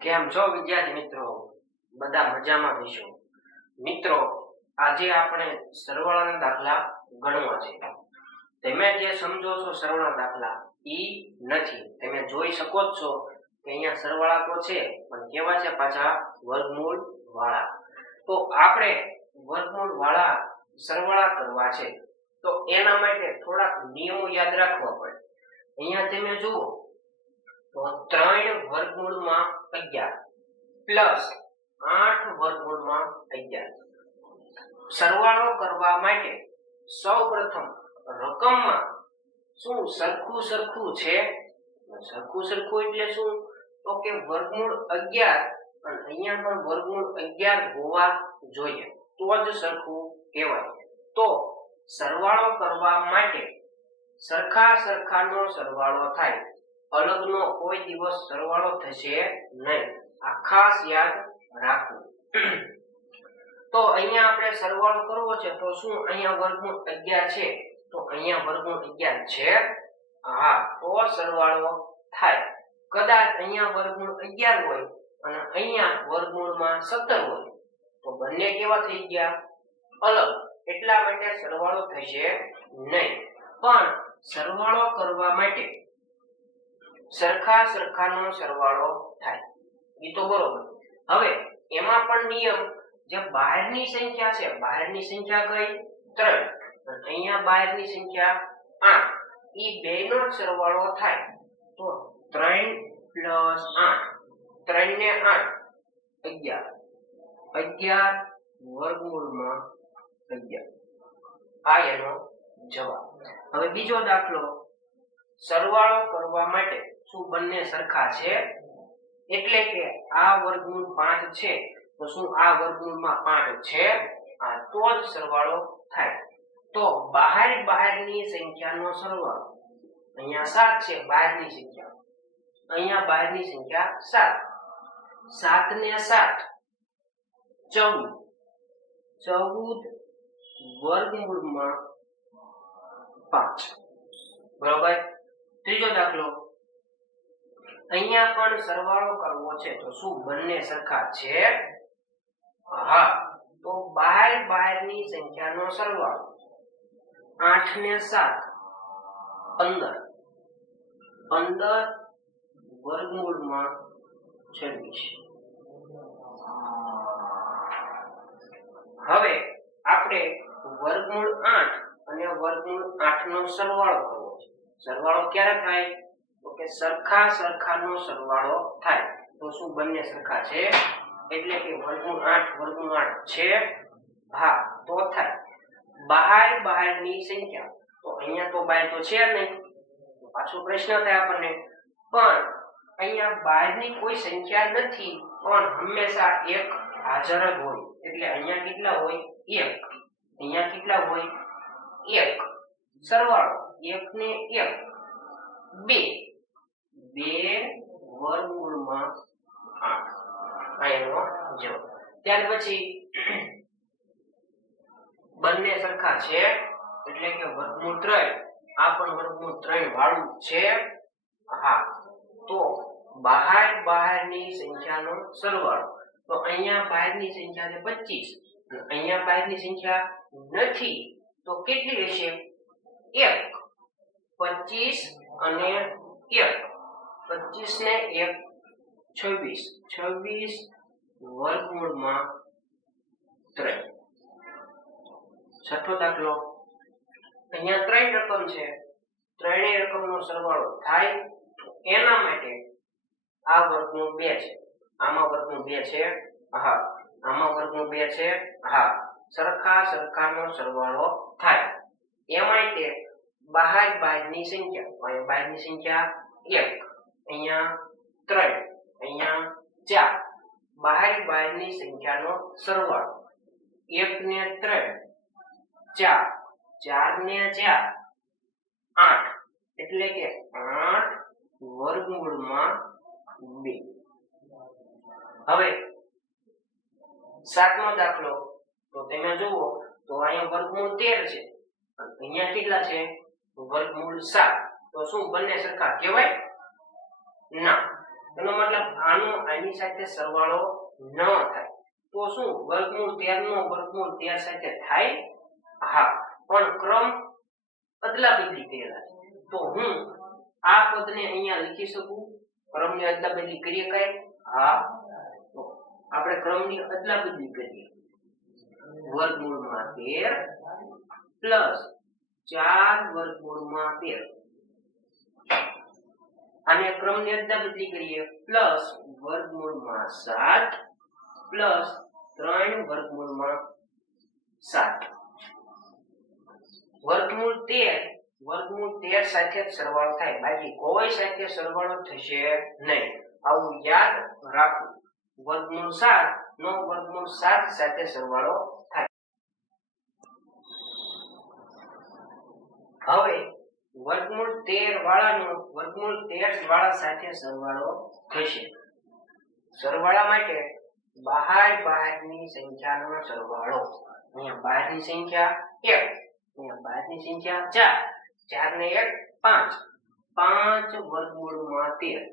કેમ છો વિદ્યાર્થી મિત્રો? બધા મજામાં હશો. મિત્રો, આજે આપણે સરવાળાના દાખલા ગણવા છે. તમે જે સમજો છો સરવાળાના દાખલા ઈ નથી. તમે જોઈ શકો જ છો કે અહીંયા સરવાળા તો છે, પણ કેવા છે પાછા વર્ગમૂળ વાળા. તો આપણે વર્ગમૂળ વાળા સરવાળા કરવા છે, તો એના માટે થોડાક નિયમો યાદ રાખવા પડે. અહીંયા તમે જુઓ તો 3 વર્ગમૂળમાં 11 પ્લસ 8 વર્ગમૂળમાં 11. સરવાળો કરવા માટે સૌપ્રથમ રકમમાં શું સરખું છે? સરખું એટલે શું? તો કે વર્ગમૂળ 11 અને અહીંયા પણ વર્ગમૂળ 11 હોવા જોઈએ, તો જ સરખું કહેવાય. તો સરવાળો કરવા માટે સરખાનો સરવાળો થાય, અલગનો કોઈ દિવસ સરવાળો થશે નહીં. આ ખાસ યાદ રાખવું. તો અહીંયા આપણે સરવાળો કરવો છે, તો શું અહીંયા વર્ગમૂળ 11 છે, તો અહીંયા વર્ગમૂળ 11 છે. હા, તો સરવાળો થાય. કદાચ અહીંયા વર્ગમૂળ 11 હોય અને અહીંયા વર્ગમૂળમાં 17 હોય, તો બંને કેવા થઈ ગયા? અલગ. એટલા માટે સરવાળો થશે નહીં. પણ સરવાળો કરવા માટે સરખાનો સરવાળો થાય, એ તો બરોબર. હવે એમાં પણ નિયમ, જે બહારની સંખ્યા છે, બહારની સંખ્યા કઈ? 3, અને અહીંયા બહારની સંખ્યા 8, ઈ બેનો સરવાળો થાય. તો 3 + 8, 3 ને 8 11 વર્ગમૂળમાં 11. આ એનો જવાબ. હવે બીજો દાખલો, સરવાળો કરવા માટે શું બંને સરખા છે? એટલે કે આ વર્ગમૂળ 5 છે, તો શું આ વર્ગમૂળમાં 5 છે? આ તો જ સરવાળો થાય. તો બહારની સંખ્યાનો સરવાળો, અહીંયા 7 છે બહારની સંખ્યા, અહીંયા બહારની સંખ્યા 7. 7 ને 7 14 વર્ગમૂળમાં 5. બરોબર. ત્રીજો દાખલો, અહીંયા પણ સરવાળો કરવો છે, તો શું બંને સરખા છે? હા, તો બહારની સંખ્યાનો સરવાળો 8 ને 7 15 વર્ગમૂળમાં 26. હવે આપણે વર્ગમૂળ 8 અને વર્ગમૂળ 8 નો સરવાળો કરવો છે. સરવાળો ક્યારે થાય? તો કે સરખાનો સરવાળો થાય. તો શું બંને સરખા છે? એટલે કે વર્ગમૂળ 8 છે. હા, તો થાય. બહારની સંખ્યા, તો અહીંયા તો બહાર તો છે નહીં, તો પાછો પ્રશ્ન થાય આપણને. પણ અહીંયા બહારની કોઈ સંખ્યા નથી, પણ હંમેશા એક હાજર જ હોય. એટલે અહીંયા કેટલા હોય? 1. અહીંયા કેટલા હોય? 1. સરવાળો 1 ને 1 2 વર્ગમૂળમાં 8. આ એનો જવાબ. ત્યાર પછી બંને સરખા છે, એટલે કે વર્ગમૂળ 3, આ પણ વર્ગમૂળ 3 વાળું છે. હા, તો બહારની સંખ્યાનો સરવાળો, તો અહીંયા બહારની સંખ્યા છે 25, અને અહીંયા બહારની સંખ્યા નથી, તો કેટલી હશે? 1. 25 અને 1, 25 ને 1 26 વર્ગમૂળમાં 3. છઠ્ઠો દાખલો, અહીંયા 3 રકમ છે, ત્રણેય રકમનો સરવાળો થાય. એના માટે આ વર્ગમૂળ 2 છે, આમાં વર્ગમૂળ 2 છે. હા, આમાં વર્ગમૂળ 2 છે. હા, સરખાનો સરવાળો થાય. એમાંય તે બહારની સંખ્યા, અહીંયા બહારની સંખ્યા 1, અહીંયા 3, અહીંયા 4. બહારની સંખ્યાનો સરવાળો 1 ને 3 4, 4 ને 4 8, એટલે કે 8 વર્ગમૂળમાં 2. હવે 7મો દાખલો, તો તમે જુઓ તો અહીંયા વર્ગમૂળ 13 છે, અહીંયા કેટલા છે? વર્ગમૂળ 7. તો શું બંને સરખા કહેવાય? ના. એનો મતલબ આનો આની સાથે સરવાળો ન થાય તો શું વર્ગમૂળ 13 નો વર્ગમૂળ 13 સાથે થાય? હા, પણ ક્રમ અદલા બદલી કરેલા છે તો હું આ પદને અહીંયા લખી શકું. ક્રમની અદલા બદલી કરીએ કઈ? હા, તો આપણે ક્રમની અદલા બદલી કરીએ. વર્ગમૂળમાં 13 પ્લસ 4 વર્ગમૂળમાં 13 અને ક્રમની અદલા બદલી કરીએ પ્લસ વર્ગમૂળમાં 7 પ્લસ 3 વર્ગમૂળમાં 7. વર્ગમૂળ 13 સાથે સરવાળો થાય, બાકી કોઈ સાથે સરવાળો થશે નહીં. આવું યાદ રાખવું. વર્ગમૂળ 7 નો વર્ગમૂળ 7 સાથે સરવાળો થાય. હવે વર્ગમૂળ 13 વાળાનો વર્ગમૂળ 13 વાળા સાથે સરવાળો થશે. સરવાળા માટે બહારની સંખ્યાનો સરવાળો. અહીંયા બહારની સંખ્યા 1, અહીંયા બહારની સંખ્યા 4, 4 ને 1 5, 5 વર્ગમૂળમાં 13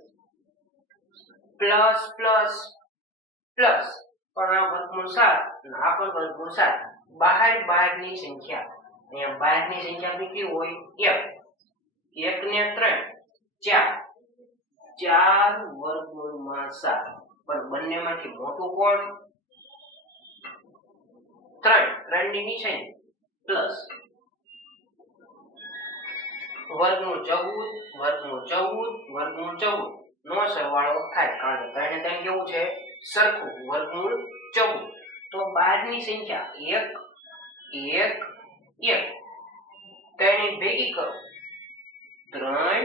પ્લસ પ્લસ પ્લસ પણ આ વર્ગમૂળ 7 અને આ પણ વર્ગમૂળ 7. બહારની સંખ્યા, અહીંયા બહારની સંખ્યા કેટલી હોય? 1 ને 3 4 વર્ગમૂળમાં 7. પણ બંનેમાંથી મોટું કોણ? 3 ની નિશાની પ્લસ વર્ગમૂળ 14 નો સરવાળો થાય, કારણ કે 3 ને 3 કેવું છે? સરખું. વર્ગમૂળ 14. તો બહારની સંખ્યા 1 1 1 તેની ભેગી કરો 3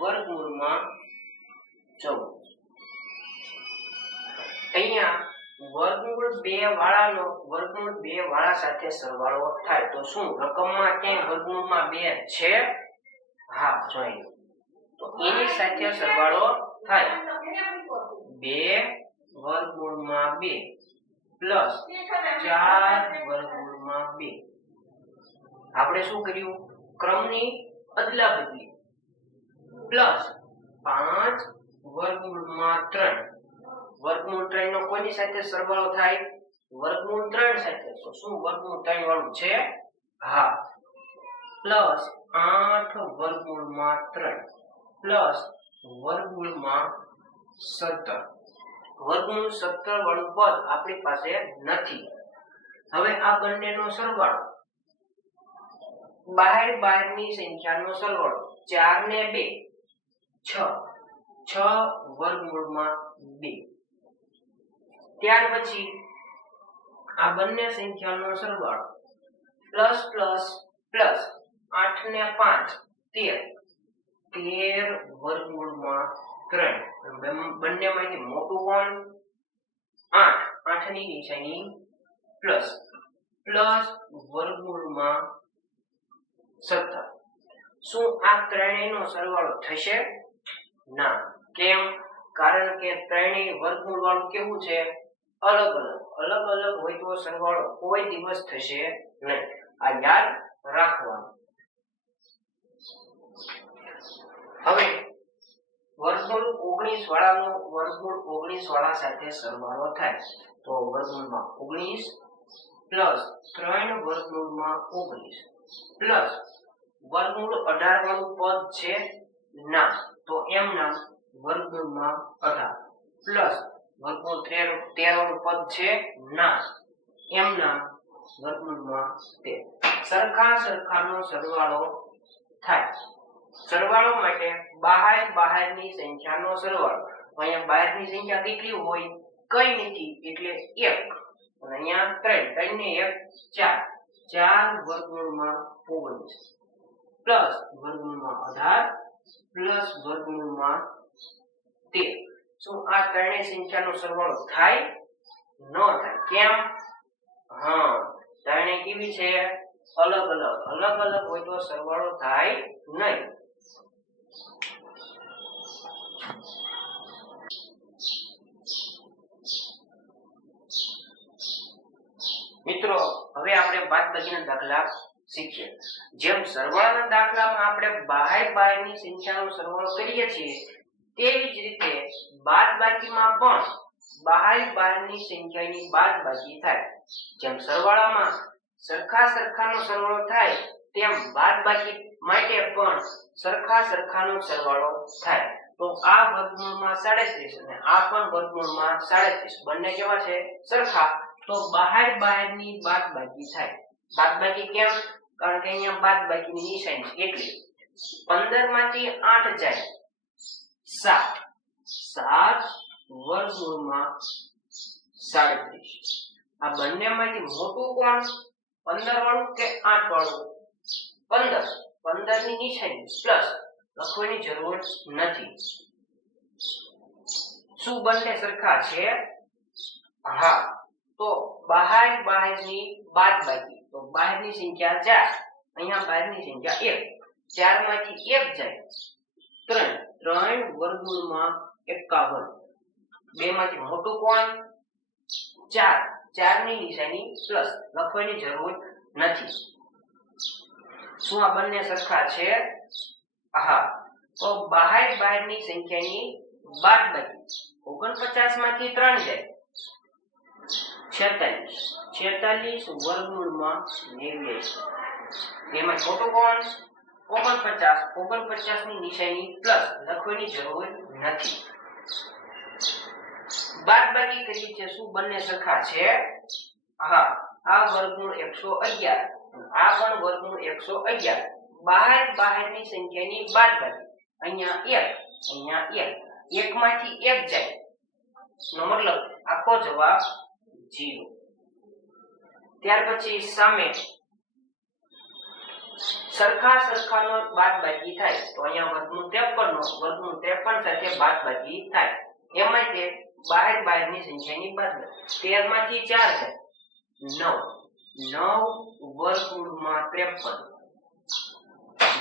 વર્ગમૂળમાં 14. અહીંયા વર્ગમૂળ 2 વાળાનો વર્ગમૂળ 2 વાળા સાથે સરવાળો થાય તો શું રકમમાં ક્યાંય વર્ગમૂળમાં 2 છે? હા, જોઈએ તો એની સાથે સરવાળો થાય. 2 વર્ગમૂળમાં 2 પ્લસ 4 વર્ગમૂળમાં 2. આપણે શું કર્યું? ક્રમની અદલા બદલી. પ્લસ 5 વર્ગમૂળમાં 3. વર્ગમૂળ 3 નો કોની સાથે સરવાળો થાય? વર્ગમૂળ 3 સાથે. તો શું વર્ગમૂળ 3 વાળું છે? હા. પ્લસ 8 વર્ગમૂળમાં 3 પ્લસ વર્ગમૂળમાં 17. વર્ગમૂળ 17 વાળું પદ આપણી પાસે નથી. હવે આ બંનેનો સરવાળો, બહારની સંખ્યાનો સરવાળો 4 ને 2 6 વર્ગમૂળમાં 2. ત્યાર પછી આ બંને સંખ્યાનો સરવાળો પ્લસ પ્લસ પ્લસ 8 ને 5 13 વર્ગમૂળમાં 3. બંનેમાંથી મોટું કોણ? 8 ની નિશાની પ્લસ પ્લસ વર્ગમૂળમાં 17. શું આ ત્રણેયનો સરવાળો થશે? ના. કેમ? કારણ કે ત્રણેય વર્ગમૂળ વાળું કેવું છે? અલગ અલગ હોય તો સરવાળો કોઈ દિવસ થશે નહીં. આ યાદ રાખવાનું. હવે વર્ગમૂળ 19 વાળાનો વર્ગમૂળ 19 વાળા સાથે સરવાળો થાય તો વર્ગમૂળમાં 19 પ્લસ 3 વર્ગમૂળમાં 19 પ્લસ વર્ગમૂળ 18 વાળું પદ છે? ના. તો એમ નામ વર્ગમૂળમાં 18 પ્લસ વર્ગમૂળ 13 વાળું પદ છે? ના. એમ નામ વર્ગમૂળમાં 13. સરખાનો સરવાળો થાય. સરવાળો માટે બહારની સંખ્યાનો સરવાળો. અહીંયા બહારની સંખ્યા કેટલી હોય? કઈ નથી એટલે 1. અને અહીંયા 3 ને 1 4 વર્ગમૂળમાં 19 પ્લસ વર્ગમૂળમાં 18 પ્લસ વર્ગમૂળમાં 13. શું આ ત્રણેય સંખ્યાનો સરવાળો થાય? ન થાય. કેમ? હા, ત્રણેય કેવી છે? અલગ અલગ હોય તો સરવાળો થાય નહીં. મિત્રો, હવે આપણે બાદબાકીના દાખલા શીખીએ. જેમ સરવાળાના દાખલામાં આપણે બહારની સંખ્યાનો સરવાળો કરીએ છીએ તેવી જ રીતે બાદબાકીમાં પણ બહારની સંખ્યાની બાદબાકી થાય. જેમ સરવાળામાં સરખાનો સરવાળો થાય તેમ બાદબાકી માટે પણ સરખાનો સરવાળો થાય. તો આ વર્ગમૂળમાં 37 અને આ પણ વર્ગમૂળમાં 37 બંને કેવા છે? સરખા. તો બહારની બાદબાકી થાય. બાદબાકી કેમ? કારણ કે અહીંયા બાદબાકીની નિશાની છે એટલે 15 માંથી 8 જાય 7 વર્ગમૂળમાં 37. આ બંનેમાંથી મોટું કોણ? 15 વાળું કે 8 વાળું? 15 ની નિશાની પ્લસ લખવાની જરૂર નથી. શું બંને સરખા છે? હા. તો બહારની બાદબાકી, તો બહારની સંખ્યા 4, અહીંયા બહારની સંખ્યા 1. 4 માંથી 1 જાય 3 વર્ગમૂળમાં 51. બે માંથી મોટું કોણ? 4 ની નિશાની પ્લસ લખવાની જરૂર નથી. શું આ બંને સરખા છે? હા. તો બહારની સંખ્યાની બાદબાકી 49 માંથી 3 જાય 46 વર્ગમૂળમાં 29. એમાં મોટું કોણ? 49 ની નિશાની પ્લસ લખવાની જરૂર નથી. બાદબાકી કરી છે. શું બંને સરખા છે? હા. આ વર્ગમૂળ 111, આ પણ વર્ગમૂળ 111. બહારની સંખ્યાની બાદબાકી અહીંયા 1 માંથી 1 જાય નો મતલબ આખો જવાબ 0. ત્યાર પછી સામે સરખાનો બાદબાકી થાય તો અહીંયા વર્ગમૂળ 53 નો વર્ગમૂળ 53 સાથે બાદબાકી થાય. એમાં તે બહારની સંખ્યાની બાદબાકી 13 માંથી 4 જાય 9 વર્ગમૂળમાં 53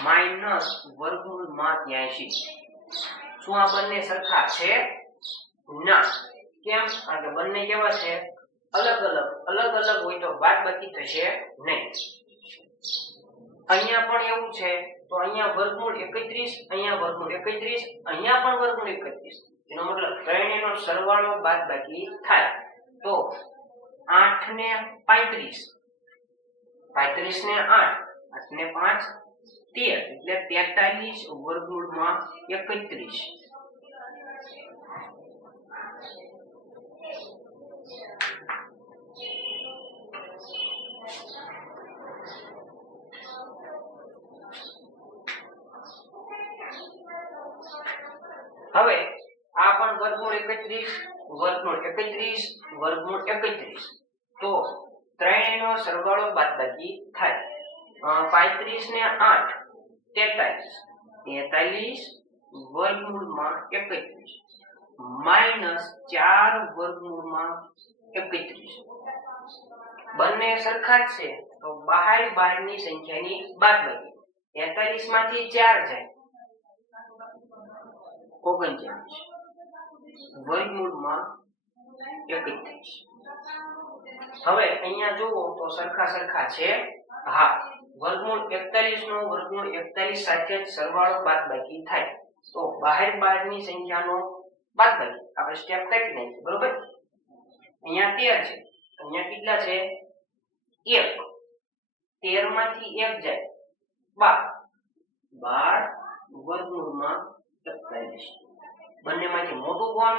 માઈનસ વર્ગમૂળમાં 83. શું આ બંને સરખા છે? ના. કેમ? કારણ કે બંને કેવા છે? અલગ અલગ હોય તો બાદબાકી થશે નહીં. અહીંયા પણ એવું છે. તો અહીંયા વર્ગમૂળ 31, અહીંયા વર્ગમૂળ 31, અહીંયા પણ વર્ગમૂળ 31. એનો મતલબ ત્રણેયનો સરવાળો બાદબાકી થાય. તો 8 ને 35 ને 8 8 ને 5 13 એટલે 43 વર્ગમૂળમાં 31. હવે આ પણ વર્ગમૂળ 31 વર્ગમૂળ 31. તો ત્રણેયનો સરવાળો બાદબાકી થાય. 35 ને 8 43 વર્ગમૂળમાં 31 માઈનસ 4 વર્ગમૂળમાં 31. બંને સરખા જ છે. તો બહારની સંખ્યાની બાદબાકી 43 માંથી 4 જાય 39 વર્ગમૂળમાં 31. હવે અહીંયા જુઓ તો સરખા છે. હા. વર્ગમૂળ 41 નો વર્ગમૂળ 41 સાથે જ સરવાળો બાદબાકી થાય. તો બહારની સંખ્યાનો બાદબાકી આપણે સ્ટેપ કાઢી નાખીએ. બરોબર? અહીંયા 13 છે. અહીંયા કેટલા છે? 1. 13 માંથી 1 જાય 12 વર્ગમૂળમાં 41. બંનેમાંથી મોટું કોણ?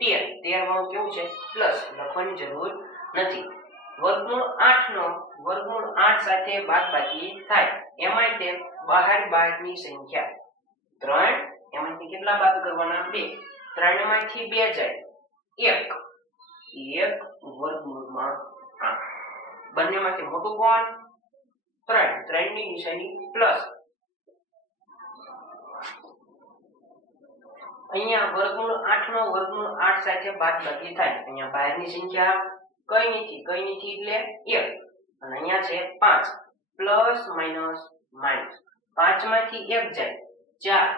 13 વાળું કેવું છે? પ્લસ લખવાની જરૂર નથી. વર્ગમૂળ 8 નો વર્ગમૂળ 8 સાથે બાદબાકી થાય. એમાંય તે બહારની સંખ્યા 3, એમાંથી કેટલા બાદ કરવાના? 2. 3 માંથી 2 જાય 1 વર્ગમૂળમાં 8. બંનેમાંથી મોટું કોણ? 3 ની નિશાની પ્લસ. અહીંયા વર્ગમૂળ 8 નો વર્ગમૂળ 8 સાથે બાદબાકી થાય. અહીંયા બહારની સંખ્યા કઈ નથી એટલે 1 અને અહીંયા છે 5 પ્લસ માઈનસ 5 માંથી 1 જાય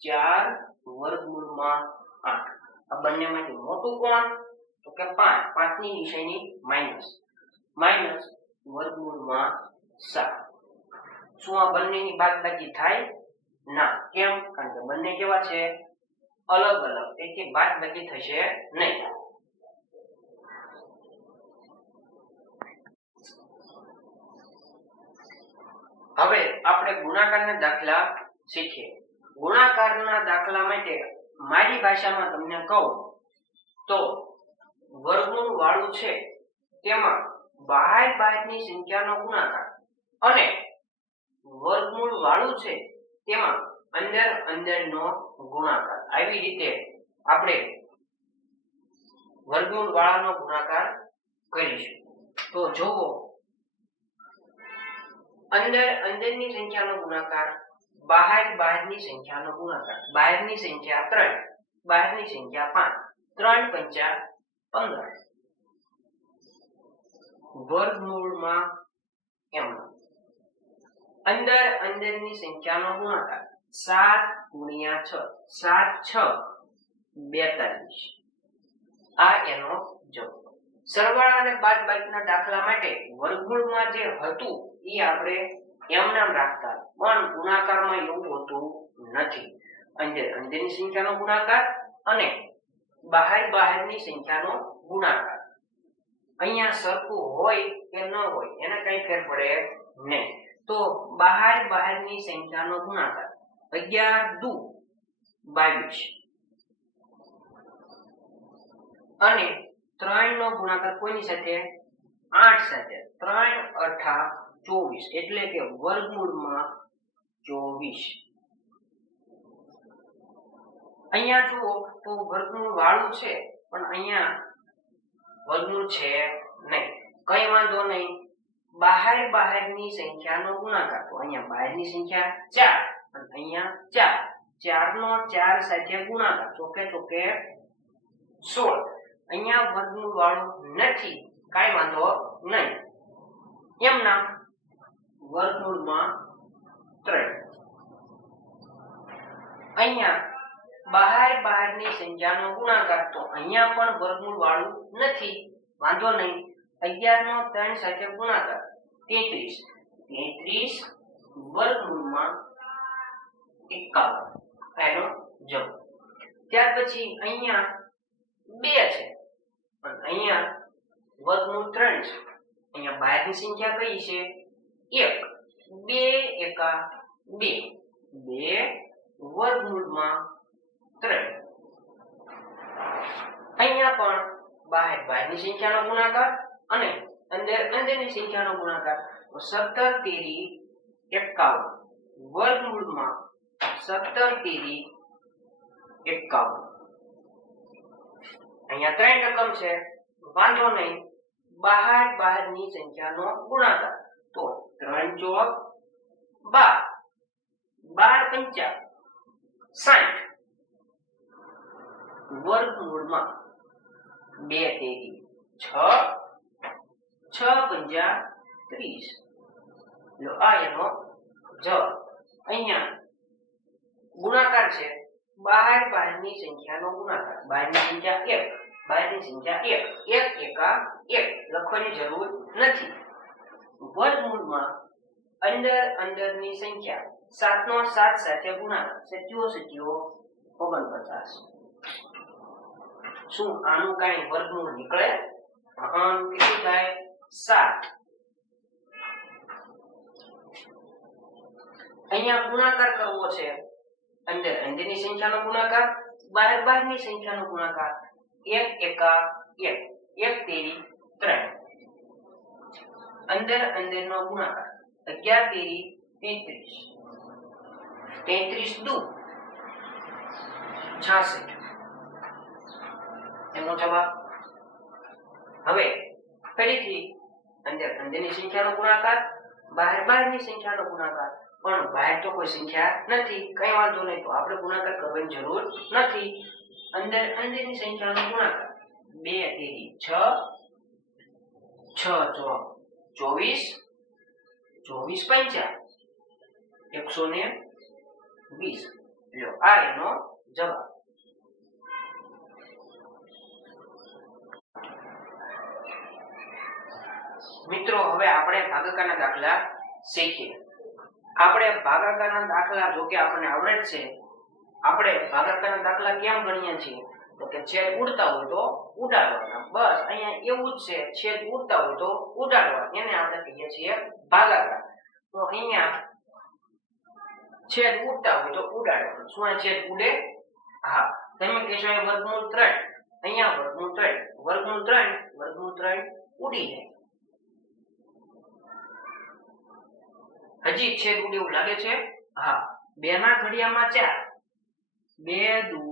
4 વર્ગમૂળમાં 8. આ બંનેમાંથી મોટું કોણ? તો કે 5 ની નિશાની માઈનસ વર્ગમૂળમાં 7. શું આ બંનેની બાદબાકી થાય? ના. કેમ? કારણ કે બંને કેવા છે? અલગ અલગ, તેથી બાદબાકી થશે નહીં. હવે આપણે ગુણાકારના દાખલા શીખીએ. ગુણાકારના દાખલા માટે મારી ભાષામાં તમને કહું તો વર્ગમૂળ વાળું છે તેમાં બાહ્યની સંખ્યાનો ગુણાકાર અને વર્ગમૂળ વાળું છે તેમાં અંદરનો ગુણાકાર, આવી રીતે આપણે વર્ગમૂળ વાળાનો ગુણાકાર કરીશું. તો જોવો, અંદરની સંખ્યાનો ગુણાકાર બહારની સંખ્યાનો ગુણાકાર. બહારની સંખ્યા 3, બહારની સંખ્યા 5, 3 પંચા 15. વર્ગમૂળમાં m. અંદરની સંખ્યાનો ગુણાકાર 7 ગુણ્યા 6, 7 6 42. આ એનો જવાબ. સરવાળા અને બાદબાકીના દાખલા માટે વર્ગમૂળમાં જે હતું એ આપણે એમ નામ રાખતા, પણ ગુણાકારમાં એવું હોતું નથી. અંદરની સંખ્યાનો ગુણાકાર અને બહારની સંખ્યાનો ગુણાકાર અહીંયા સરખું હોય કે ન હોય એને કઈ ફેર પડે નહીં. તો બહારની સંખ્યાનો ગુણાકાર 11 દુ 22 અને 3 નો ગુણાકાર કોની સાથે? 8 સાથે. 3 8 24, એટલે કે વર્ગમૂળમાં 24. અહીંયા જુઓ તો વર્ગમૂળ વાળું છે પણ અહીંયા વર્ગમૂળ છે નહીં. કઈ વાંધો નહીં. બહારની સંખ્યાનો ગુણાકાર, તો અહીંયા બહારની સંખ્યા 4 અને અહીંયા 4, 4 નો 4 સાથે ગુણાકાર, ચોકે ચોકે 16. અહીંયા વર્ગમૂળ વાળું નથી, કાઈ વાંધો નહીં. એમના વર્ગમૂળમાં 3. અહીંયા બહારની સંખ્યાનો ગુણાકાર, તો અહીંયા પણ વર્ગમૂળ વાળું નથી, વાંધો નહીં. 11 નો 3 સાથે ગુણાકાર 33, વર્ગમૂળમાં 51. એનો જવાબ. ત્યાર પછી અહીંયા 2 છે અને અહીંયા વર્ગમૂળ 3 છે. અહીંયા બહારની સંખ્યા કઈ છે? 1, 2 એકા 2, વર્ગમૂળમાં 3. અહીંયા પણ બહારની સંખ્યાનો ગુણાકાર અને અંદરની સંખ્યાનો ગુણાકાર, તો 17 તેરી 51, વર્ગમૂળમાં 17 તેરી 51. અહીંયા 3 રકમ છે, વાંધો નહીં. બહારની સંખ્યાનો ગુણાકાર, તો 3 ચોક 12, 12 પંચા 60, વર્ગમૂળમાં 2 તેરી 6, 6 પંજા 30. લો આ એનો જવાબ. અહીંયા ગુણાકાર છે બહારની સંખ્યાનો ગુણાકાર. બહારની સંખ્યા 1, બહારની સંખ્યા 1, 1 એકા 1 લખવાની જરૂર નથી. વર્ગમૂળમાં અંદરની સંખ્યા 7 નો 7 સાથે ગુણાકાર, 7 49. શું આનું કઈ વર્ગમૂળ નીકળે? કેટલું થાય? 7. અહીંયા ગુણાકાર કરવો છે. અંદરની સંખ્યાનો ગુણાકાર, બહારની સંખ્યાનો ગુણાકાર. 1 એકા 1, 1 તેરી 3. અંદરનો ગુણાકાર 11 તેરી 33, 33 દુ 66. એનો જવાબ. હવે ફરીથી અંદરની સંખ્યાનો ગુણાકાર, બહારની સંખ્યાનો ગુણાકાર, પણ બહાર તો કોઈ સંખ્યા નથી, કઈ વાંધો નહીં, તો આપણે ગુણાકાર કરવાની જરૂર નથી. અંદરની સંખ્યાનો ગુણાકાર 2 તેરી 6, 6 ચોક 24, 24 પંચા 120. લો આ એનો જવાબ. મિત્રો હવે આપણે ભાગાકારના દાખલા શીખીએ. આપણે ભાગાકારના દાખલા જો કે આપણને આવડે છે, આપણે ભાગાકારના દાખલા કેમ ગણીએ છીએ તો કે છેદ ઉડતા હોય તો ઉડાડવાના, બસ અહીંયા એવું જ છે, છેદ ઉડતા હોય તો ઉડાડવા, એને આપણે કહીએ છીએ ભાગાકાર. તો અહીંયા છેદ ઉડતા હોય તો ઉડાડવાનું. શું આ છેદ ઉડે? હા. તમે કહેશો એ વર્ગમૂળ 3, અહીંયા વર્ગમૂળ 3, વર્ગમૂળ 3 ઉડી જાય. હજી છેદ ઉડે એવું લાગે છે? હા. 2 ના ઘડિયામાં 4, 2 દુ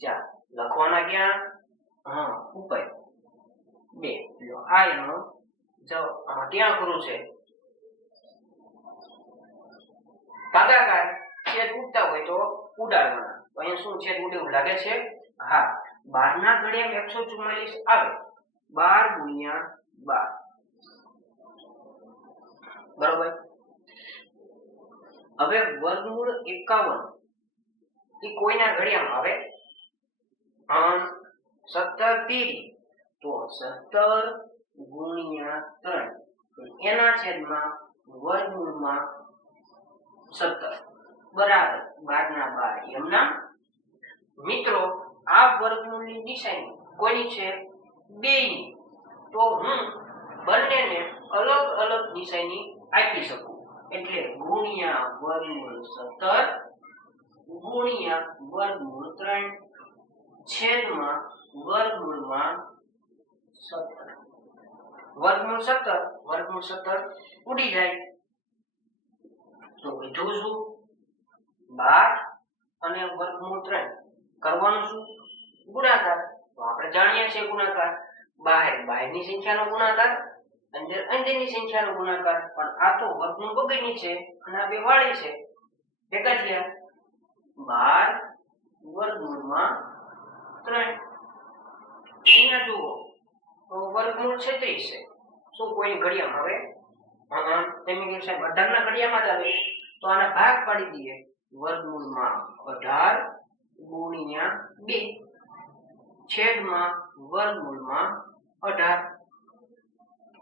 4 લખવાના ક્યાં? હા, ઉપર 2. લો આ એનો જવાબ. આમાં ક્યાં કરું છે? ભાગાકાર છેદ ઉડતા હોય તો ઉડાડવાના. તો અહીંયા શું છેદ ઉડે એવું લાગે છે? હા. 12 ના ઘડિયામાં 144 આવે, 12 ગુણ્યા 12, બરોબર. હવે વર્ગમૂળ 51 એ કોઈના ઘડિયામાં આવે 17 તીરી, તો 17 ગુણ્યા 3 એના છેદમાં વર્ગમૂળમાં 17 બરાબર 12 ના 12. એમના મિત્રો આ વર્ગમૂળની નિશાની કોની છે? 2 ની. તો હું બંનેને અલગ અલગ નિશાની આપી શકું, એટલે ગુણ્યા વર્ગમૂળ 17 ગુણ્યા વર્ગમૂળ 3 છેદમાં વર્ગમૂળમાં 17. વર્ગમૂળ 17 ઉડી જાય. તો વધ્યું શું? 12 અને વર્ગમૂળ 3 કરવાનું શું? ગુણાકાર. તો આપણે જાણીએ છીએ ગુણાકાર બહારની સંખ્યાનો ગુણાકાર, અંદરની સંખ્યાનો ગુણાકાર. પણ આ તો વર્ગમૂળ વગરની છે અને આ બે વાળી છે, ભેગા થયા 12 વર્ગમૂળમાં 3. અહીંયા જુઓ તો વર્ગમૂળ 36 છે. શું કોઈ ઘડિયામાં આવે? હા, તમે કહો સાહેબ 18 ના ઘડિયામાં જ આવે. તો આના ભાગ પાડી દઈએ. વર્ગમૂળમાં 18 ગુણ્યા 2 છેદમાં વર્ગમૂળમાં 18.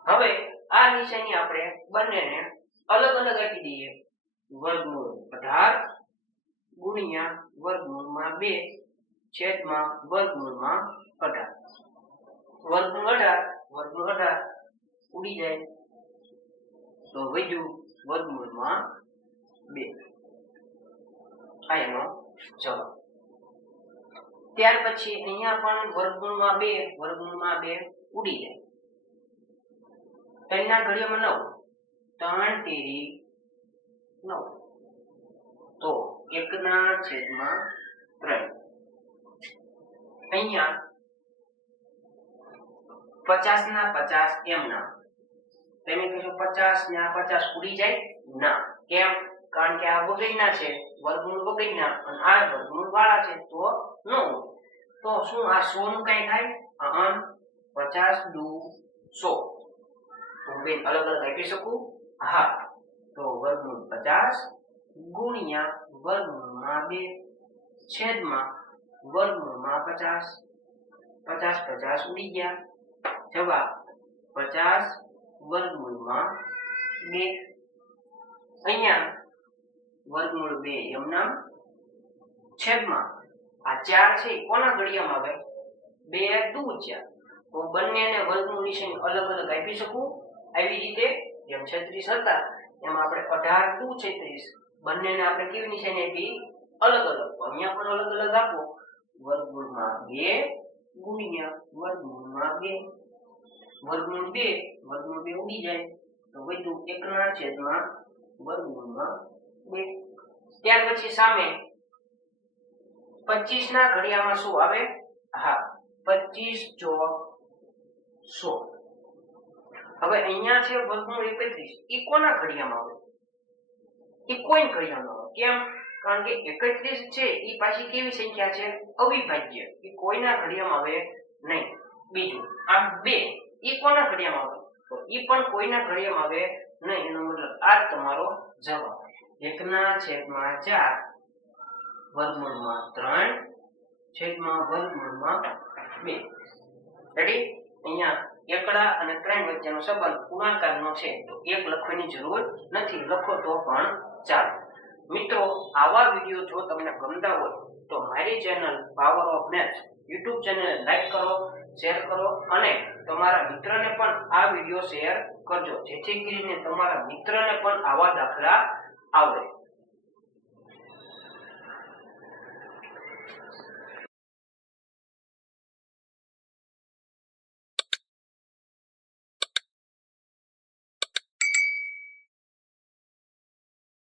હવે આ નિશાની આપણે બંનેને અલગ અલગ આપી દઈએ. વર્ગમૂળ 18 ગુણ્યા વર્ગમૂળમાં 2 છેદમાં વર્ગમૂળમાં 18. વર્ગમૂળ 18 ઉડી જાય. તો વધ્યું વર્ગમૂળમાં 2. આ એનો જવાબ. ત્યાર પછી અહીંયા પણ વર્ગમૂળમાં 2 ઉડી જાય. 3 ના ઘડિયામાં 9, 3 તેરી 9, તો 1 ના છેદમાં 3. અહીંયા 50 ના 50 એમના. તમે કહેશો 50 ના 50 ઉડી જાય? ના. કેમ? કારણ કે આ વગરના છે, વર્ગમૂળ વગરના, અને આ વર્ગમૂળ વાળા છે, તો નો. તો શું આ 100 નું કઈ થાય? 50 દુ 100. હું બે અલગ અલગ આપી શકું? હા. તો વર્ગમૂળ 50 ગુણ્યા વર્ગમૂળમાં 2 છેદમાં વર્ગમૂળમાં 50. 50 ઉડી ગયા. જવાબ 50 વર્ગમૂળમાં 2. અહીંયા વર્ગમૂળ 2 એમના છેદમાં આ 4 છે કોના ઘડિયામાં આવે? 2 દુ 4. તો બંનેને વર્ગમૂળ નિશાની અલગ અલગ આપી શકું. આવી રીતે જેમ 36 હતા એમ આપણે 18 દુ 36 બંનેને આપણે કેવી નિશાની આપી? અલગ અલગ. તો અહીંયા પણ અલગ અલગ આપો. વર્ગમૂળમાં 2 ગુણ્યા વર્ગમૂળમાં 2. વર્ગમૂળ 2 ઉડી જાય. તો વધ્યું 1 ના છેદમાં વર્ગમૂળમાં 2. ત્યાર પછી સામે 25 ના ઘડિયામાં શું આવે? હા, 25 ચોક 100. હવે અહીંયા છે વર્ગમૂળ 31. ઈ કોના ઘડિયામાં આવે? ઈ કોઈ ઘડિયામાં આવે. કેમ? કારણ કે 31 છે ઈ પાછી કેવી સંખ્યા છે? અવિભાજ્ય. ઈ કોઈના ઘડિયામાં આવે નહીં. બીજું આ 2 ઈ કોના ઘડિયામાં આવે? તો ઈ પણ કોઈના ઘડિયામાં આવે નહીં. એનો મતલબ આ તમારો જવાબ. 1 ના છેદમાં 4 વર્ગમૂળમાં 3 છેદમાં વર્ગમૂળમાં 2. રેડી? અહીંયા એકડા અને 3 વચ્ચેનો સંબંધ ગુણાકારનો છે, તો 1 લખવાની જરૂર નથી. લખો તો પણ ચાલે. મિત્રો, આવા વિડિયો જો તમને ગમતા હોય તો મારી channel power of maths YouTube channel like કરો, શેર કરો અને તમારા મિત્રને પણ આ વિડિયો શેર કરજો, જેથી કરીને તમારા મિત્રને પણ આવા દાખલા આવડે.